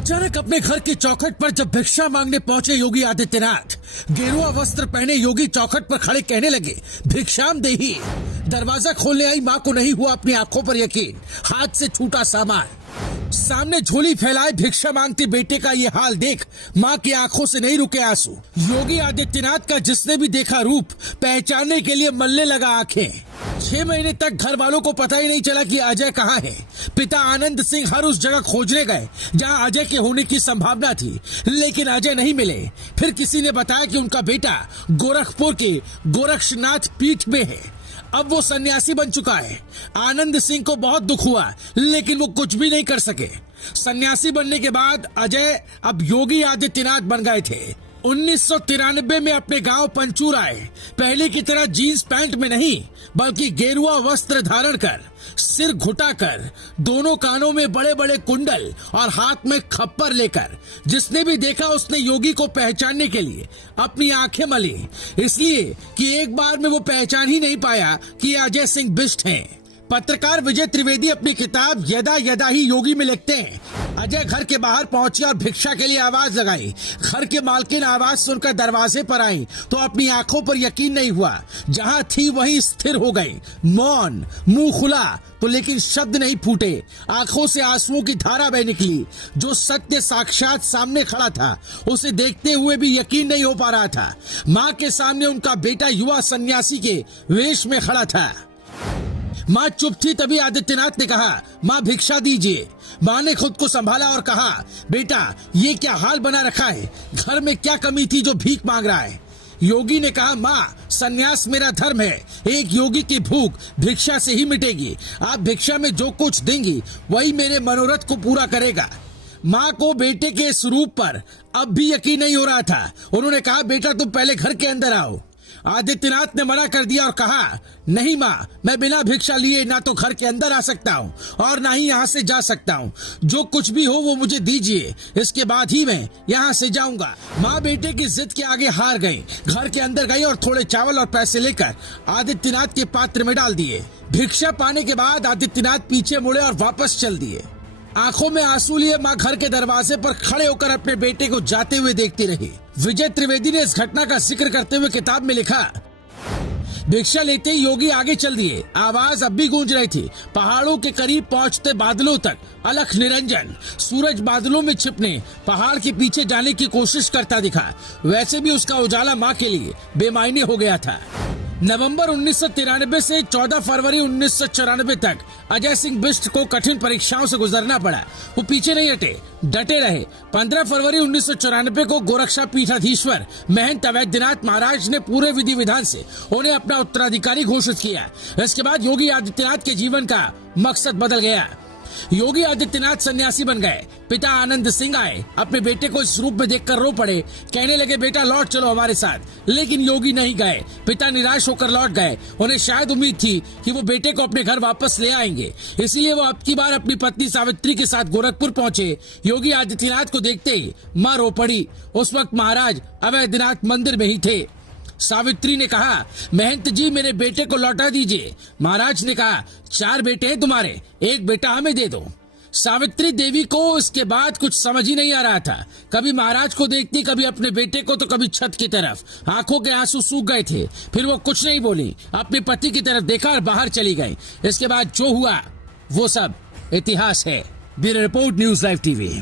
अचानक अपने घर की चौखट पर जब भिक्षा मांगने पहुंचे योगी आदित्यनाथ, गेरुआ वस्त्र पहने योगी चौखट पर खड़े कहने लगे, भिक्षाम देही। दरवाजा खोलने आई मां को नहीं हुआ अपनी आंखों पर यकीन, हाथ से छूटा सामान। सामने झोली फैलाए भिक्षा मांगते बेटे का ये हाल देख मां की आंखों से नहीं रुके आंसू। योगी आदित्यनाथ का जिसने भी देखा रूप पहचानने के लिए मलने लगा आंखें। 6 महीने तक घर वालों को पता ही नहीं चला कि अजय कहाँ है। पिता आनंद सिंह हर उस जगह खोजने गए जहां अजय के होने की संभावना थी, लेकिन अजय नहीं मिले। फिर किसी ने बताया कि उनका बेटा गोरखपुर के गोरक्षनाथ पीठ में है। अब वो सन्यासी बन चुका है। आनंद सिंह को बहुत दुख हुआ, लेकिन वो कुछ भी नहीं कर सके। सन्यासी बनने के बाद अजय अब योगी आदित्यनाथ बन गए थे। 1993 में अपने गांव पंचूर आए। पहले की तरह जीन्स पैंट में नहीं, बल्कि गेरुआ वस्त्र धारण कर, सिर घुटाकर, दोनों कानों में बड़े बड़े कुंडल और हाथ में खप्पर लेकर जिसने भी देखा उसने योगी को पहचानने के लिए अपनी आंखें मली, इसलिए कि एक बार में वो पहचान ही नहीं पाया कि अजय सिंह बिष्ट हैं। पत्रकार विजय त्रिवेदी अपनी किताब यदा यदा ही योगी में लिखते हैं, अजय घर के बाहर पहुंचे और भिक्षा के लिए आवाज लगाई। घर के मालकिन आवाज सुनकर दरवाजे पर आई तो अपनी आंखों पर यकीन नहीं हुआ। जहां थी वहीं स्थिर हो गई, मौन, मुंह खुला तो लेकिन शब्द नहीं फूटे। आंखों से आंसुओं की धारा बह निकली। जो सत्य साक्षात सामने खड़ा था उसे देखते हुए भी यकीन नहीं हो पा रहा था। माँ के सामने उनका बेटा युवा सन्यासी के वेश में खड़ा था। माँ चुप थी, तभी आदित्यनाथ ने कहा, माँ भिक्षा दीजिए। माँ ने खुद को संभाला और कहा, बेटा ये क्या हाल बना रखा है, घर में क्या कमी थी जो भीख मांग रहा है। योगी ने कहा, माँ सन्यास मेरा धर्म है, एक योगी की भूख भिक्षा से ही मिटेगी। आप भिक्षा में जो कुछ देंगी वही मेरे मनोरथ को पूरा करेगा। माँ को बेटे के इस रूप पर अब भी यकीन नहीं हो रहा था। उन्होंने कहा, बेटा तुम पहले घर के अंदर आओ। आदित्यनाथ ने मना कर दिया और कहा, नहीं माँ, मैं बिना भिक्षा लिए ना तो घर के अंदर आ सकता हूँ और ना ही यहाँ से जा सकता हूँ। जो कुछ भी हो वो मुझे दीजिए, इसके बाद ही मैं यहाँ से जाऊंगा। माँ बेटे की जिद के आगे हार गई। घर के अंदर गई और थोड़े चावल और पैसे लेकर आदित्यनाथ के पात्र में डाल दिए। भिक्षा पाने के बाद आदित्यनाथ पीछे मुड़े और वापस चल दिए। आंखों में आंसू लिए माँ घर के दरवाजे पर खड़े होकर अपने बेटे को जाते हुए देखती रही। विजय त्रिवेदी ने इस घटना का जिक्र करते हुए किताब में लिखा, भिक्षा लेते ही योगी आगे चल दिए। आवाज अब भी गूंज रही थी। पहाड़ों के करीब पहुंचते बादलों तक अलख निरंजन। सूरज बादलों में छिपने पहाड़ के पीछे जाने की कोशिश करता दिखा। वैसे भी उसका उजाला माँ के लिए बेमायने हो गया था। नवंबर 1993 से 14 फरवरी 1994 तक अजय सिंह बिष्ट को कठिन परीक्षाओं से गुजरना पड़ा। वो पीछे नहीं हटे, डटे रहे। 15 फरवरी 1994 को गोरक्षा पीठाधीश्वर महंत अवैधनाथ महाराज ने पूरे विधि विधान से उन्हें अपना उत्तराधिकारी घोषित किया। इसके बाद योगी आदित्यनाथ के जीवन का मकसद बदल गया। योगी आदित्यनाथ सन्यासी बन गए। पिता आनंद सिंह आए, अपने बेटे को इस रूप में देखकर रो पड़े। कहने लगे, बेटा लौट चलो हमारे साथ। लेकिन योगी नहीं गए। पिता निराश होकर लौट गए। उन्हें शायद उम्मीद थी कि वो बेटे को अपने घर वापस ले आएंगे, इसलिए वो अब की बार अपनी पत्नी सावित्री के साथ गोरखपुर पहुंचे। योगी आदित्यनाथ को देखते ही माँ रो पड़ी। उस वक्त महाराज अवैधनाथ मंदिर में ही थे। सावित्री ने कहा, महंत जी मेरे बेटे को लौटा दीजिए। महाराज ने कहा, 4 बेटे हैं तुम्हारे, एक बेटा हमें दे दो। सावित्री देवी को इसके बाद कुछ समझ ही नहीं आ रहा था। कभी महाराज को देखती, कभी अपने बेटे को, तो कभी छत की तरफ। आंखों के आंसू सूख गए थे। फिर वो कुछ नहीं बोली, अपने पति की तरफ देखा और बाहर चली गई। इसके बाद जो हुआ वो सब इतिहास है। Bureau report, news live TV.